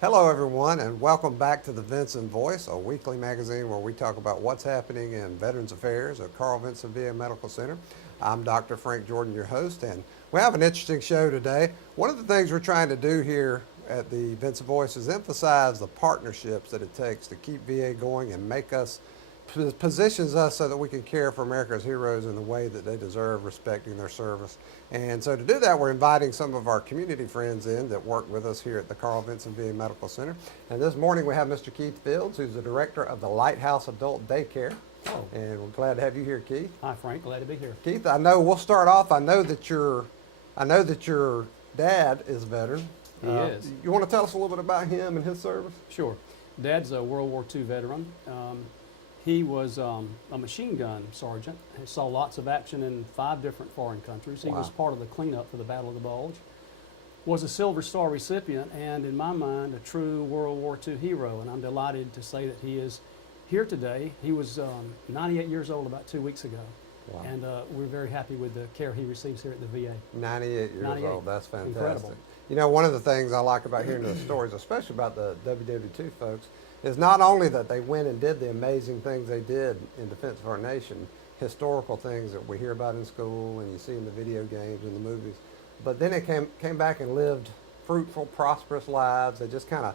Hello, everyone, and welcome back to the Vinson Voice, a weekly magazine where we talk about what's happening in Veterans Affairs at Carl Vinson VA Medical Center. I'm Dr. Frank Jordan, your host, and we have an interesting show today. One of the things we're trying to do here at the Vinson Voice is emphasize the partnerships that it takes to keep VA going and make us positions us so that we can care for America's heroes in the way that they deserve, respecting their service. And so to do that, we're inviting some of our community friends in that work with us here at the Carl Vinson VA Medical Center. And this morning we have Mr. Keith Fields, who's the director of the Lighthouse Adult Daycare. Oh. And we're glad to have you here, Keith. Hi, Frank. Glad to be here. Keith, I know we'll start off. I know that your dad is a veteran. He is. You want to tell us a little bit about him and his service? Sure. Dad's a World War II veteran. He was a machine gun sergeant. He saw lots of action in 5 different foreign countries. He was part of the cleanup for the Battle of the Bulge. Was a Silver Star recipient, and in my mind, a true World War II hero. And I'm delighted to say that he is here today. He was 98 years old about 2 weeks ago. Wow. And we're very happy with the care he receives here at the VA. 98 years 98. old. That's fantastic. Incredible. You know, one of the things I like about hearing the stories, especially about the WW2 folks, is not only that they went and did the amazing things they did in defense of our nation, historical things that we hear about in school and you see in the video games and the movies, but then they came back and lived fruitful, prosperous lives. They just kind of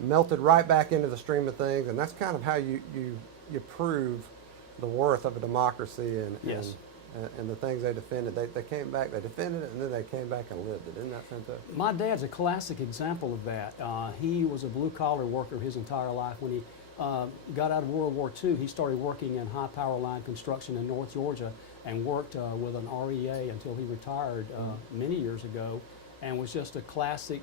melted right back into the stream of things, and that's kind of how you prove the worth of a democracy and the things they defended. They came back, they defended it, and then they came back and lived it. Isn't that fantastic? My dad's a classic example of that. He was a blue-collar worker his entire life. When he got out of World War II, he started working in high power line construction in North Georgia and worked with an REA until he retired many years ago, and was just a classic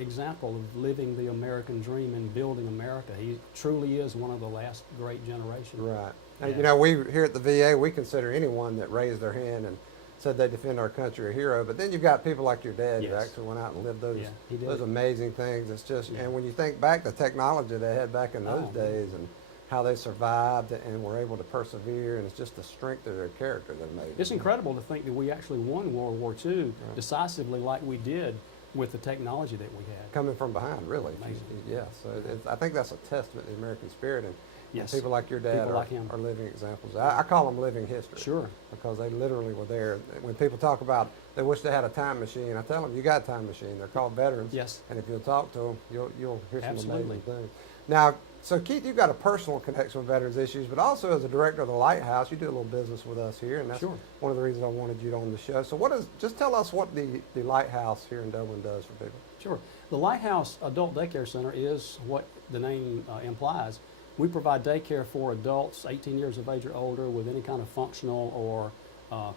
example of living the American dream and building America. He truly is one of the last great generation. Right. Yeah. And, you know, we here at the VA, we consider anyone that raised their hand and said they defend our country a hero. But then you've got people like your dad who Yes. actually went out and lived those he did. those amazing things. It's just, Yeah. and when you think back, the technology they had back in those Oh, days and how they survived and were able to persevere, and it's just the strength of their character that made it. It's incredible to think that we actually won World War II Right. decisively like we did with the technology that we had. Coming from behind, really. Amazing. Yeah, so I think that's a testament to the American spirit. And Yes. people like your dad People like him. are living examples. I call them living history. Sure. Because they literally were there. When people talk about they wish they had a time machine, I tell them, you got a time machine. They're called veterans. Yes. And if you'll talk to them, you'll hear some Absolutely. amazing things. Now, so Keith, you've got a personal connection with veterans issues, but also as a director of the Lighthouse, you do a little business with us here, and that's Sure. one of the reasons I wanted you on the show. So just tell us what the Lighthouse here in Dublin does for people. Sure. The Lighthouse Adult Daycare Center is what the name implies. We provide daycare for adults 18 years of age or older with any kind of functional or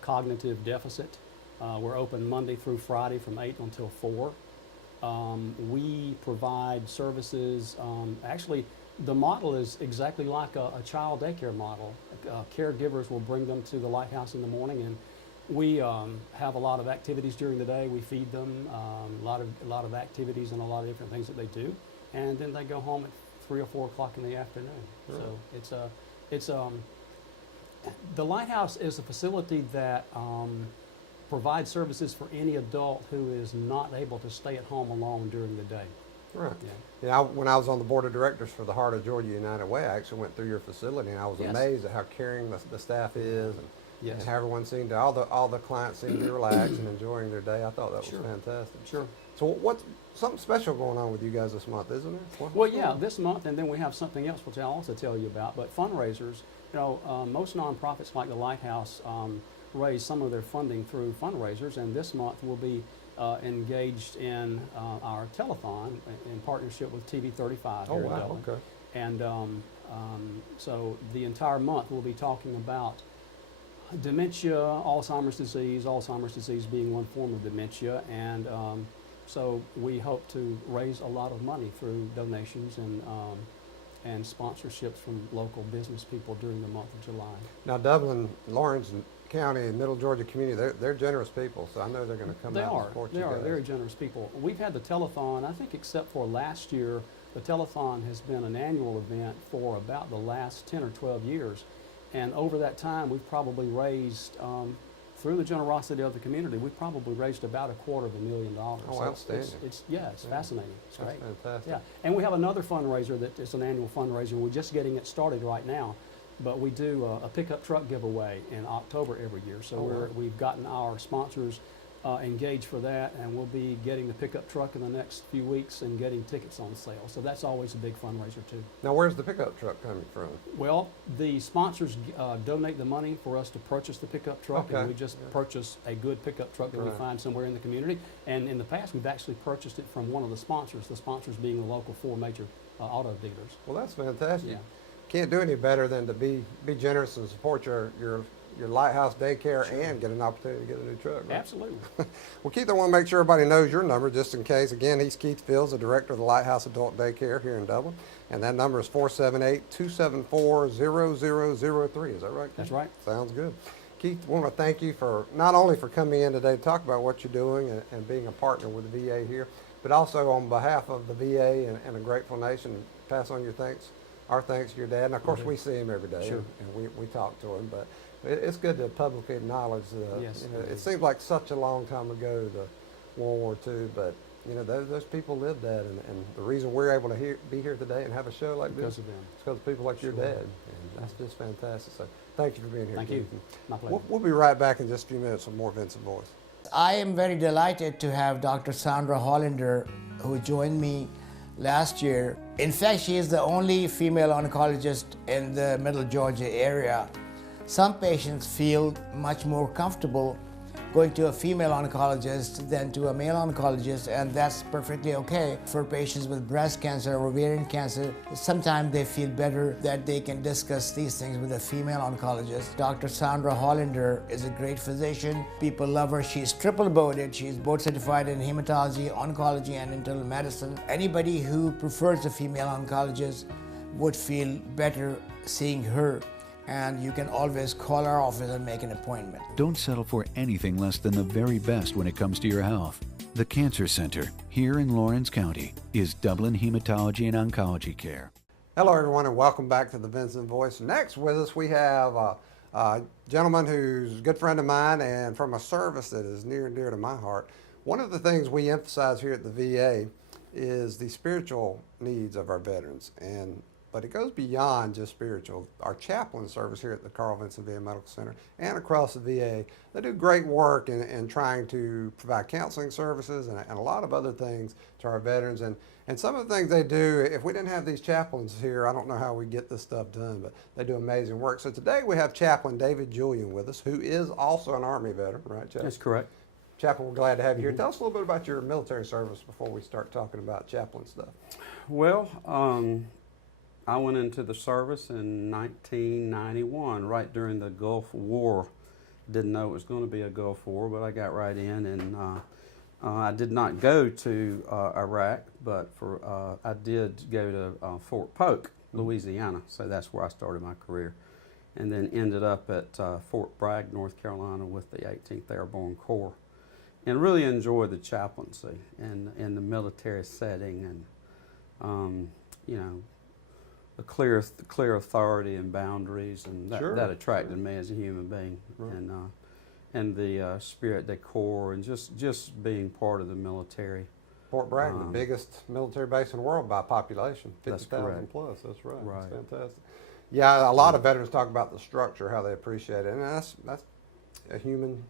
cognitive deficit. We're open Monday through Friday from 8 until 4. We provide services. Actually, the model is exactly like a child daycare model. Caregivers will bring them to the Lighthouse in the morning, and we have a lot of activities during the day. We feed them a lot of activities and a lot of different things that they do, and then they go home at 3 or 4 o'clock in the afternoon. Right. So it's the Lighthouse is a facility that provides services for any adult who is not able to stay at home alone during the day. Right. Yeah. You know, when I was on the board of directors for the Heart of Georgia United Way, I actually went through your facility, and I was Yes. amazed at how caring the staff is, Yes. and how everyone seemed to, all the clients seemed to be relaxed and enjoying their day. I thought that was Sure. fantastic. Sure. So what's something special going on with you guys this month, isn't there? What's Well, going yeah, on? this month, and then we have something else which I'll also tell you about. But fundraisers, you know, most nonprofits like the Lighthouse raise some of their funding through fundraisers, and this month we'll be engaged in our telethon in partnership with TV 35 Oh, here in wow, Dublin. okay. And so the entire month we'll be talking about dementia, Alzheimer's disease being one form of dementia, and so we hope to raise a lot of money through donations and sponsorships from local business people during the month of July. Now, Dublin, Lawrence County, and Middle Georgia community, they're generous people, so I know they're going to come They out are. and support They you are guys. very generous people. We've had the telethon, I think except for last year, the telethon has been an annual event for about the last 10 or 12 years. And over that time, we've probably raised through the generosity of the community, we probably raised about $250,000. Oh, So outstanding. It's fascinating. It's That's great. fantastic. Yeah, and we have another fundraiser that is an annual fundraiser. We're just getting it started right now, but we do a pickup truck giveaway in October every year. So wow. we've gotten our sponsors engaged for that, and we'll be getting the pickup truck in the next few weeks and getting tickets on sale. So that's always a big fundraiser too. Now, where's the pickup truck coming from? Well, the sponsors donate the money for us to purchase the pickup truck, Okay. and we just purchase a good pickup truck that we Right. find somewhere in the community. And in the past, we've actually purchased it from one of the sponsors being the local 4 major auto dealers. Well, that's fantastic. Yeah. Can't do any better than to be generous and support your Lighthouse Daycare and get an opportunity to get a new truck. Right? Absolutely. Well, Keith, I want to make sure everybody knows your number just in case. Again, he's Keith Fields, the director of the Lighthouse Adult Daycare here in Dublin. And that number is 478-274-0003. Is that right, Keith? That's right. Sounds good. Keith, I want to thank you for not only for coming in today to talk about what you're doing and being a partner with the VA here, but also on behalf of the VA and a grateful nation, pass on our thanks to your dad. And of course, we see him every day, Sure. and we talk to him. But it's good to publicly acknowledge Yes. it seems like such a long time ago, the World War II, but those people lived that, and the reason we're able to be here today and have a show like Because this of them. is because of people like your Sure. dad, and that's just fantastic. So thank you for being here. Thank you. Keith. My pleasure. We'll be right back in just a few minutes with more Vinson Voice. I am very delighted to have Dr. Sandra Hollander, who joined me last year. In fact, she is the only female oncologist in the Middle Georgia area. Some patients feel much more comfortable going to a female oncologist than to a male oncologist, and that's perfectly okay. For patients with breast cancer or ovarian cancer, sometimes they feel better that they can discuss these things with a female oncologist. Dr. Sandra Hollander is a great physician. People love her. She's triple boarded. She's board certified in hematology, oncology, and internal medicine. Anybody who prefers a female oncologist would feel better seeing her. And you can always call our office and make an appointment. Don't settle for anything less than the very best when it comes to your health. The Cancer Center, here in Lawrence County, is Dublin Hematology and Oncology Care. Hello, everyone, and welcome back to the Vinson Voice. Next with us, we have a gentleman who's a good friend of mine and from a service that is near and dear to my heart. One of the things we emphasize here at the VA is the spiritual needs of our veterans, but it goes beyond just spiritual. Our chaplain service here at the Carl Vinson VA Medical Center and across the VA, they do great work in trying to provide counseling services and a lot of other things to our veterans. And some of the things they do, if we didn't have these chaplains here, I don't know how we get this stuff done, but they do amazing work. So today we have Chaplain David Julian with us, who is also an Army veteran, right, Chaplain? That's correct. Chaplain, we're glad to have you here. Tell us a little bit about your military service before we start talking about chaplain stuff. Well, I went into the service in 1991, right during the Gulf War. Didn't know it was going to be a Gulf War, but I got right in, and I did not go to Iraq, but I did go to Fort Polk, Louisiana, so that's where I started my career, and then ended up at Fort Bragg, North Carolina, with the 18th Airborne Corps, and really enjoyed the chaplaincy and in the military setting, and the clear authority and boundaries, and that attracted me as a human being, Right. and the spirit de corps, and just being part of the military. Fort Bragg, the biggest military base in the world by population, That's 50,000 correct. plus. That's right. Right. That's fantastic. Yeah, a lot of veterans talk about the structure, how they appreciate it, and that's a human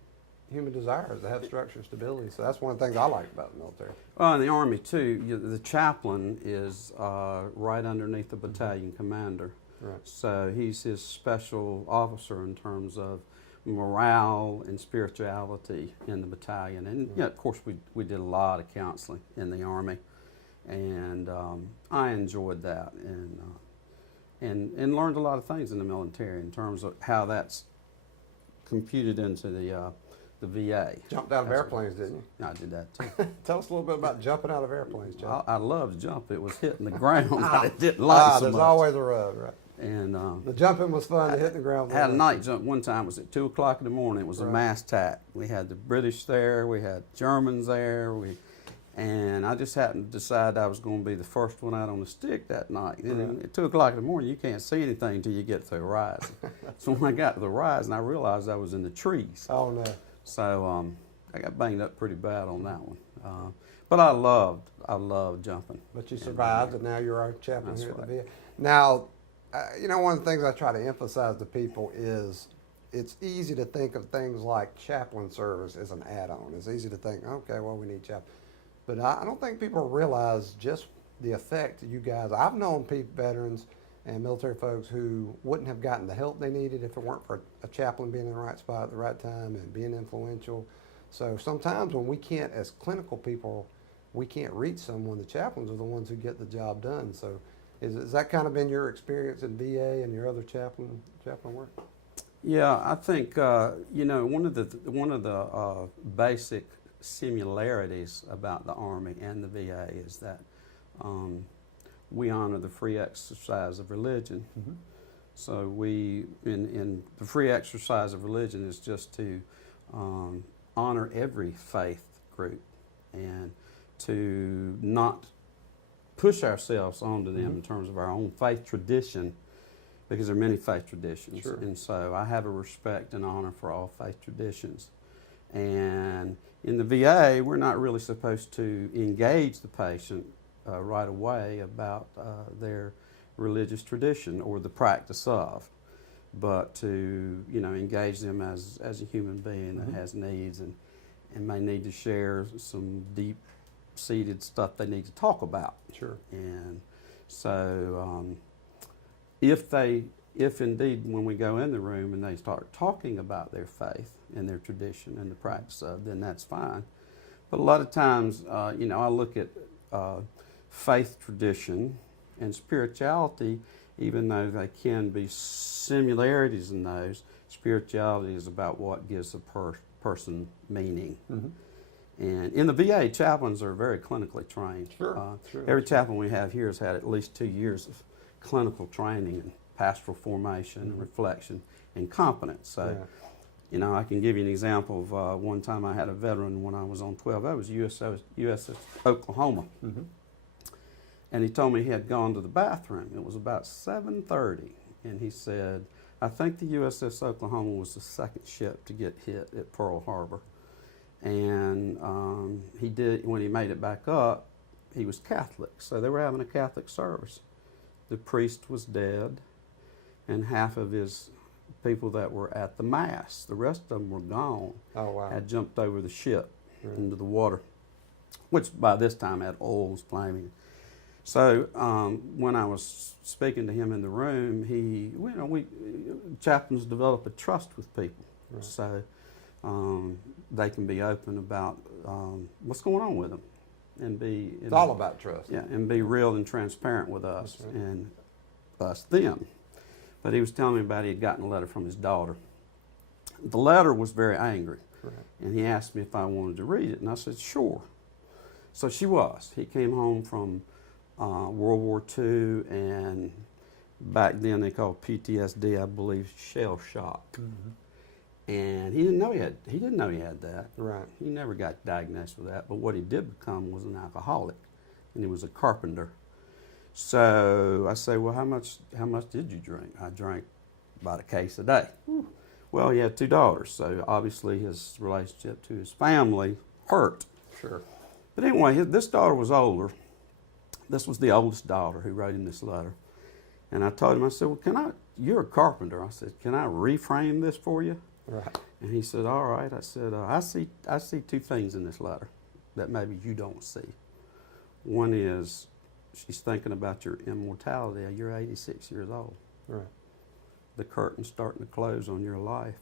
desire is to have structure, stability. So that's one of the things I like about the military. Well, in the Army too, the chaplain is right underneath the battalion commander. Right. So he's his special officer in terms of morale and spirituality in the battalion. And of course, we did a lot of counseling in the Army, and I enjoyed that, and learned a lot of things in the military in terms of how that's computed into the VA. Jumped out of airplanes, didn't you? I did that too. Tell us a little bit about jumping out of airplanes, John. I loved to jump. It was hitting the ground. I didn't like so There's much. always a rub, right? And The jumping was fun, the hitting the ground was had a fun. night jump one time. It was at 2 o'clock in the morning. It was a Right. mass attack. We had the British there. We had Germans there. And I just happened to decide I was going to be the first one out on the stick that night. And at 2 o'clock in the morning, you can't see anything until you get to the rise. So when I got to the rise, and I realized I was in the trees. Oh, no. So I got banged up pretty bad on that one. But I loved jumping. But you survived, and now you're our chaplain That's here at the right. VA. Now, you know, one of the things I try to emphasize to people is it's easy to think of things like chaplain service as an add-on. It's easy to think, okay, well, we need chaplain. But I don't think people realize just the effect you guys. I've known veterans and military folks who wouldn't have gotten the help they needed if it weren't for a chaplain being in the right spot at the right time and being influential. So sometimes when we can't, as clinical people, we can't reach someone, the chaplains are the ones who get the job done. So has that kind of been your experience in VA and your other chaplain work? Yeah, I think you know, one of the basic similarities about the Army and the VA is that we honor the free exercise of religion. Mm-hmm. So we, in the free exercise of religion is just to honor every faith group and to not push ourselves onto them in terms of our own faith tradition, because there are many faith traditions. Sure. And so I have a respect and honor for all faith traditions. And in the VA, we're not really supposed to engage the patient right away about their religious tradition or the practice of, but to, you know, engage them as a human being that has needs and may need to share some deep-seated stuff they need to talk about. Sure. And so if indeed when we go in the room and they start talking about their faith and their tradition and the practice of, then that's fine. But a lot of times, you know, I look at faith tradition and spirituality, even though they can be similarities in those, spirituality is about what gives a person meaning. Mm-hmm. And in the VA, chaplains are very clinically trained. Sure. Every chaplain we have here has had at least 2 years of clinical training in pastoral formation, reflection, and competence. So, you know, I can give you an example of one time I had a veteran when I was on 12. That was USS Oklahoma. Mm-hmm. And he told me he had gone to the bathroom. It was about 7:30, and he said, I think the USS Oklahoma was the second ship to get hit at Pearl Harbor. And he did, when he made it back up, he was Catholic, so they were having a Catholic service. The priest was dead, and half of his people that were at the Mass, the rest of them were gone, had jumped over the ship into the water, which by this time had oils flaming. So when I was speaking to him in the room, chaplains develop a trust with people, so they can be open about what's going on with them, and be. It's all about trust. Yeah, and be real and transparent with us and us them. But he was telling me about he had gotten a letter from his daughter. The letter was very angry, and he asked me if I wanted to read it, and I said sure. So she was. He came home from World War II, and back then they called PTSD, I believe, shell shock. Mm-hmm. And he didn't know he had that. Right. He never got diagnosed with that. But what he did become was an alcoholic, and he was a carpenter. So I say, well, how much did you drink? I drank about a case a day. Whew. Well, he had 2 daughters, so obviously his relationship to his family hurt. Sure. But anyway, this daughter was older. This was the oldest daughter who wrote him this letter. And I told him, I said, well, you're a carpenter. I said, can I reframe this for you? Right. And he said, all right. I said, I see 2 things in this letter that maybe you don't see. One is she's thinking about your immortality. You're 86 years old. Right. The curtain's starting to close on your life,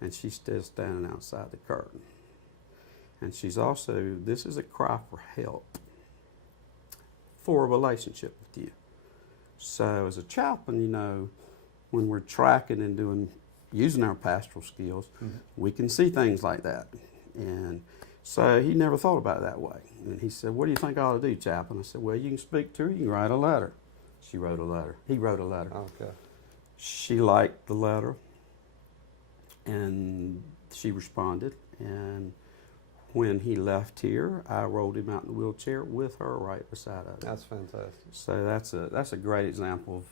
and she's still standing outside the curtain. And she's also, this is a cry for help, for a relationship with you. So as a chaplain, you know, when we're tracking and using our pastoral skills, we can see things like that. And so he never thought about it that way. And he said, what do you think I ought to do, chaplain? I said, well, you can speak to her, you can write a letter. She wrote a letter. He wrote a letter. Okay. She liked the letter, and she responded. And when he left here, I rolled him out in the wheelchair with her right beside us. That's fantastic. So that's a great example of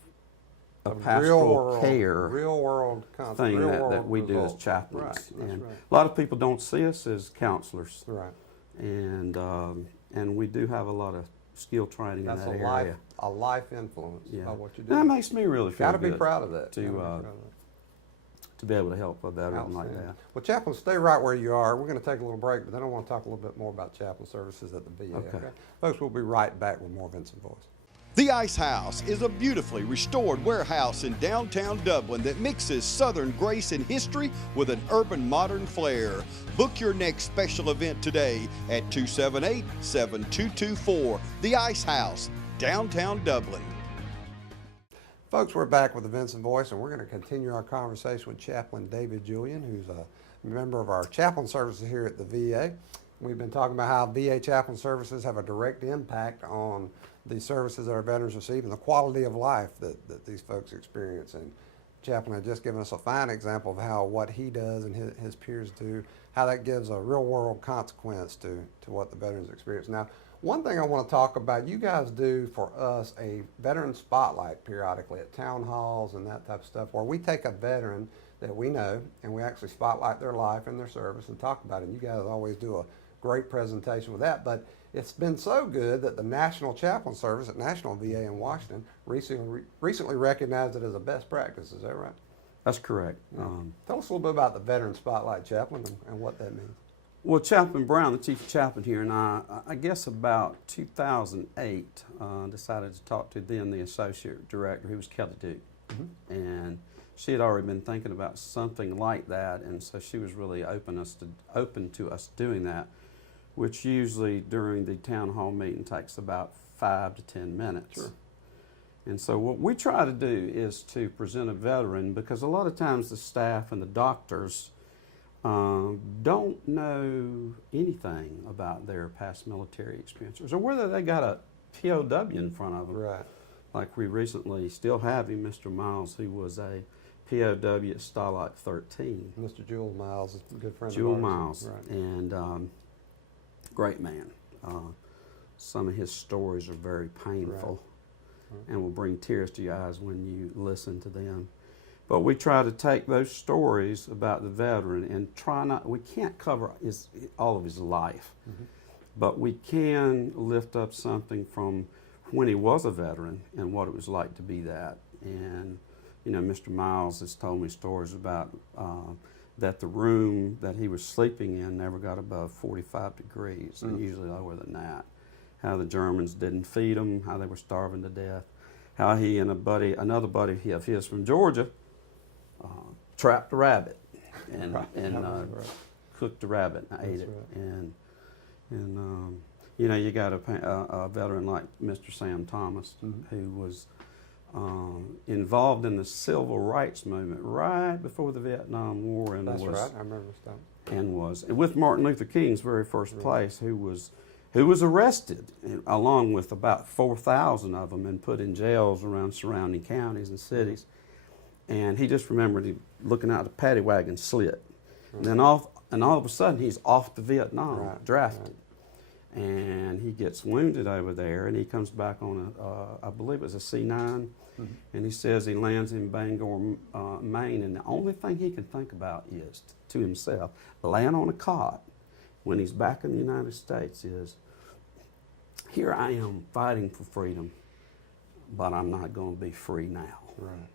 Of pastoral care real world concept, thing real that world we do as results. chaplains. Right, that's And right. a lot of people don't see us as counselors, Right. and we do have a lot of skill training That's in that a area. life influence Yeah. by what you And do. that makes me really feel Got to be good proud of that. to, Gotta be proud of that. to be able to help a veteran like Outstanding. that. Well, Chaplain, stay right where you are. We're going to take a little break, but then I want to talk a little bit more about chaplain services at the VA. Okay. Folks, we'll be right back with more Vinson Voice. The Ice House is a beautifully restored warehouse in downtown Dublin that mixes Southern grace and history with an urban modern flair. Book your next special event today at 278-7224. The Ice House, downtown Dublin. Folks, we're back with the Vinson Voice, and we're going to continue our conversation with Chaplain David Julian, who's a member of our chaplain services here at the VA. We've been talking about how VA chaplain services have a direct impact on the services that our veterans receive and the quality of life that these folks experience. And Chaplain had just given us a fine example of how what he does and his peers do, how that gives a real world consequence to what the veterans experience. Now, one thing I want to talk about, you guys do for us a veteran spotlight periodically at town halls and that type of stuff, where we take a veteran that we know and we actually spotlight their life and their service and talk about it. And you guys always do a great presentation with that, but it's been so good that the National Chaplain Service at National VA in Washington recently recognized it as a best practice. Is that right? That's correct. Tell us a little bit about the Veteran Spotlight Chaplain and what that means. Well, Chaplain Brown, the chief chaplain here, and I guess about 2008, decided to talk to then the associate director, who was Kelly Duke. And she had already been thinking about something like that, and so she was really open to us doing that, which usually during the town hall meeting takes about 5 to 10 minutes. Sure. And so what we try to do is to present a veteran, because a lot of times the staff and the doctors don't know anything about their past military experiences, or whether they got a POW in front of them. Right. Like we recently still have him, Mr. Miles, who was a POW at Starlight 13. Mr. Jewel Miles is a good friend Jewel of ours. Miles, Right. and great man. Some of his stories are very painful and will bring tears to your eyes when you listen to them. But we try to take those stories about the veteran and we can't cover all of his life, but we can lift up something from when he was a veteran and what it was like to be that. And, you know, Mr. Miles has told me stories about that the room that he was sleeping in never got above 45 degrees, and usually lower than that. How the Germans didn't feed him, how they were starving to death, how he and another buddy of his from Georgia, trapped a rabbit and cooked the rabbit and ate it. Right. And you know, you got a veteran like Mr. Sam Thomas, who was involved in the civil rights movement right before the Vietnam War, and That's was right. I remember stuff. and was with Martin Luther King's very first place, who was arrested along with about 4,000 of them and put in jails around surrounding counties and cities. And he just remembered he looking out the paddy wagon slit, and then all of a sudden he's off to Vietnam, drafted, and he gets wounded over there, and he comes back on I believe it was a C9, and he says he lands in Bangor, Maine, and the only thing he can think about is to himself, laying on a cot when he's back in the United States, is, here I am fighting for freedom, but I'm not going to be free now. Right.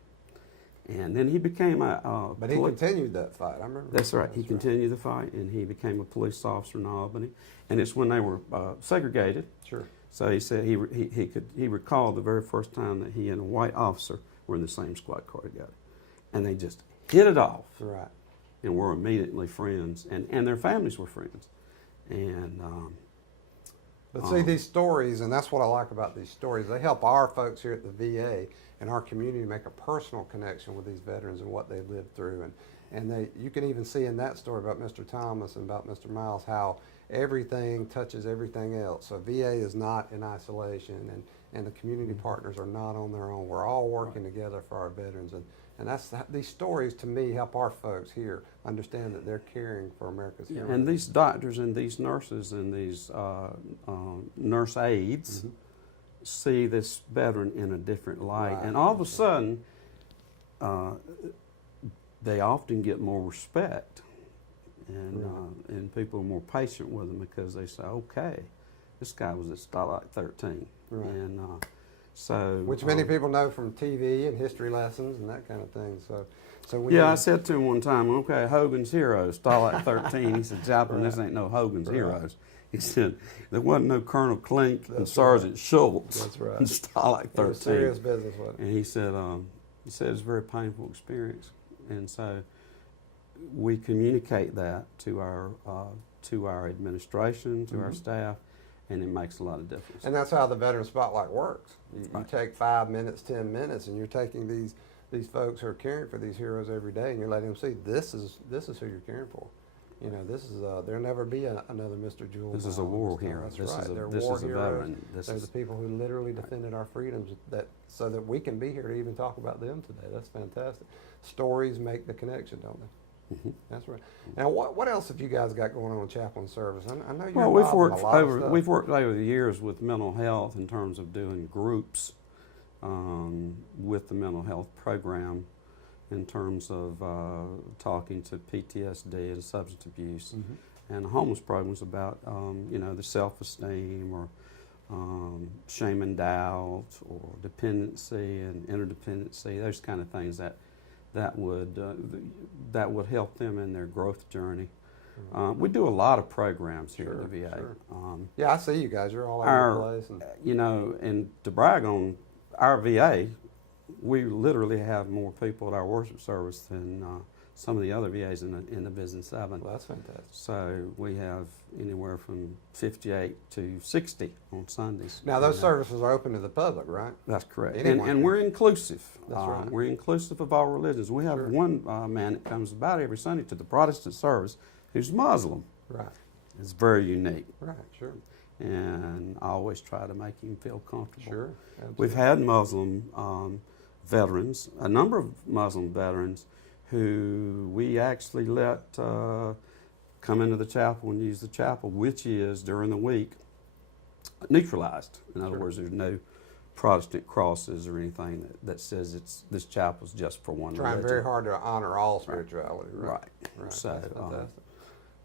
And then he became But he continued that fight. I remember. That's right. He continued the fight, and he became a police officer in Albany. And it's when they were segregated. Sure. So he said he recalled the very first time that he and a white officer were in the same squad car together, and they just hit it off. Right. And were immediately friends, and their families were friends. And But see, these stories, and that's what I like about these stories, they help our folks here at the VA and our community make a personal connection with these veterans and what they lived through. And you can even see in that story about Mr. Thomas and about Mr. Miles how everything touches everything else. So VA is not in isolation, and the community partners are not on their own. We're all working together for our veterans, and these stories to me help our folks here understand that they're caring for America's heroes. And these doctors and these nurses and these nurse aides see this veteran in a different light, Right. and all of a sudden, they often get more respect, and people are more patient with them because they say, "Okay, this guy was at Starlight 13," Right. and so Which many people know from TV and history lessons and that kind of thing. So when yeah, you- I said to him one time, "Okay, Hogan's Heroes, Starlight 13." He said, "Chaplain, this ain't no Hogan's Heroes." He said, "There wasn't no Colonel Klink and That's Sergeant Schultz That's right. in Starlight it was 13." serious business, wasn't it? And he said it's a very painful experience, and so we communicate that to our administration, to our staff, and it makes a lot of difference. And that's how the Veteran Spotlight works. You Right. take 5 minutes, 10 minutes, and you're taking these folks who are caring for these heroes every day, and you're letting them see this is who you're caring for. You know, this is there'll never be another Mr. Julian. This is a war hero. That's This right. is a- They're this war is a heroes. veteran. This They're is- the people who literally defended our freedoms so that we can be here to even talk about them today. That's fantastic. Stories make the connection, don't they? That's right. Now, what else have you guys got going on in chaplain service? I know you're Well, we've involved in worked a lot of over stuff. the years with mental health in terms of doing groups with the mental health program, in terms of talking to PTSD and substance abuse, and the homeless program was about the self-esteem or shame and doubt or dependency and interdependency, those kind of things that would help them in their growth journey. We do a lot of programs here at the VA. Sure. Yeah, I see you guys. You're all over Our, the place. And and to brag on our VA, we literally have more people at our worship service than some of the other VAs in the Business 7. well, that's fantastic. So we have anywhere from 58 to 60 on Sundays. Now, those services are open to the public, right? That's correct. Anyone And can. we're inclusive. That's right. We're inclusive of all religions. We have Sure. one man that comes about every Sunday to the Protestant service who's Muslim. Right, It's very unique. right, sure, And I always try to make him feel comfortable. sure. We've had Muslim veterans, a number of Muslim veterans, who we actually let come into the chapel and use the chapel, which is during the week neutralized. In other Sure. words, there's no Protestant crosses or anything that says this chapel's just for one Trying religion. very hard to honor all spirituality, right? Right. Right, So, that's fantastic.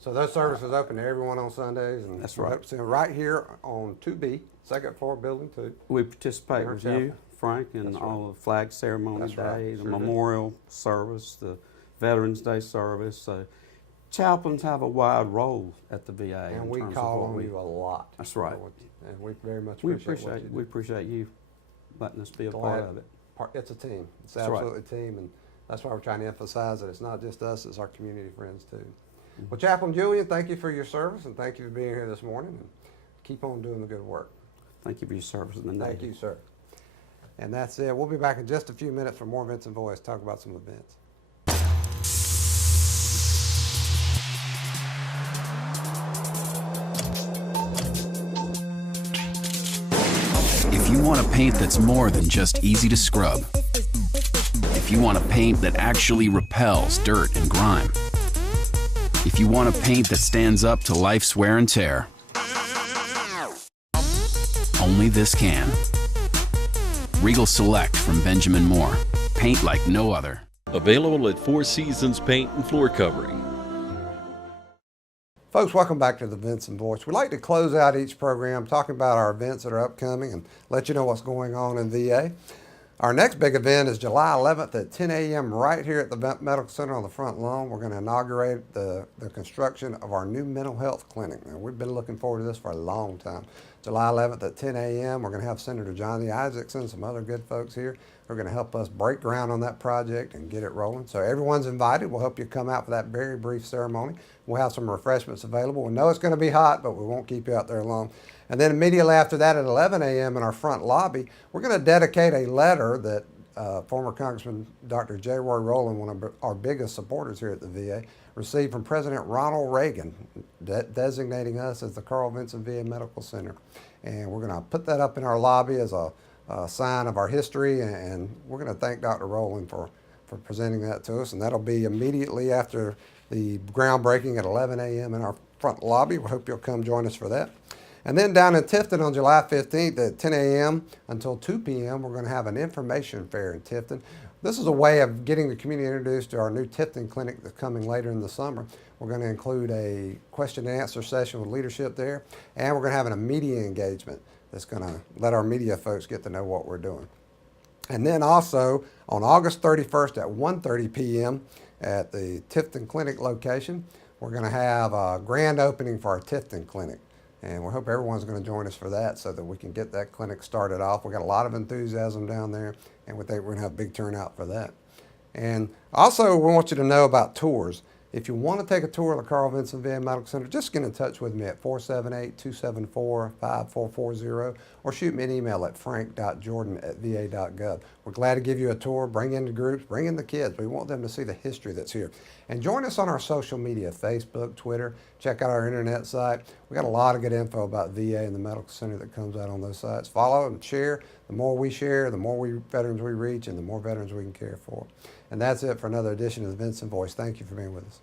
So those services open to everyone on Sundays, and That's we right. hope to see them right here on 2B, second floor, building 2. We participate In our with you, chapel. Frank, in That's right. all the flag ceremony That's right. day, the Sure do. memorial service, the Veterans Day service. So chaplains have a wide role at the VA. And in we terms call of what on we, you a lot. That's right. And we very much we appreciate what you do. appreciate you letting us be a Glad. part of it. It's a team. It's That's right. absolutely a team, and that's why we're trying to emphasize that it's not just us, it's our community friends too. Well, Chaplain Julian, thank you for your service, and thank you for being here this morning, and keep on doing the good work. Thank you for your service in the Navy. Thank you, sir. And that's it. We'll be back in just a few minutes for more Vinson Voice, talk about some events. If you want a paint that's more than just easy to scrub, if you want a paint that actually repels dirt and grime, if you want a paint that stands up to life's wear and tear, only this can. Regal Select from Benjamin Moore. Paint like no other. Available at Four Seasons Paint and Floor Covering. Folks, welcome back to the Vinson Voice. We like to close out each program talking about our events that are upcoming and let you know what's going on in VA. Our next big event is July 11th at 10 a.m. right here at the Medical Center on the front lawn. We're going to inaugurate the construction of our new mental health clinic. Now, we've been looking forward to this for a long time. July 11th at 10 a.m. We're going to have Senator Johnny Isakson and some other good folks here who are going to help us break ground on that project and get it rolling. So everyone's invited. We'll help you come out for that very brief ceremony. We'll have some refreshments available. We know it's going to be hot, but we won't keep you out there long. And then immediately after that at 11 a.m. in our front lobby, we're going to dedicate a letter that former Congressman Dr. J. Roy Rowland, one of our biggest supporters here at the VA, received from President Ronald Reagan, designating us as the Carl Vinson VA Medical Center. And we're going to put that up in our lobby as a sign of our history, and we're going to thank Dr. Rowland for presenting that to us. And that'll be immediately after the groundbreaking at 11 a.m. in our front lobby. We hope you'll come join us for that. And then down in Tifton on July 15th at 10 a.m. until 2 p.m., we're going to have an information fair in Tifton. This is a way of getting the community introduced to our new Tifton clinic that's coming later in the summer. We're going to include a question and answer session with leadership there, and we're going to have a media engagement that's going to let our media folks get to know what we're doing. And then also on August 31st at 1:30 p.m. at the Tifton Clinic location, we're going to have a grand opening for our Tifton Clinic. And we hope everyone's going to join us for that so that we can get that clinic started off. We've got a lot of enthusiasm down there, and we think we're going to have a big turnout for that. And also, we want you to know about tours. If you want to take a tour of the Carl Vinson VA Medical Center, just get in touch with me at 478-274-5440 or shoot me an email at frank.jordan@va.gov. We're glad to give you a tour, bring in the groups, bring in the kids. We want them to see the history that's here. And join us on our social media, Facebook, Twitter. Check out our internet site. We got a lot of good info about VA and the medical center that comes out on those sites. Follow and share. The more we share, the more veterans we reach, and the more veterans we can care for. And that's it for another edition of the Vinson Voice. Thank you for being with us.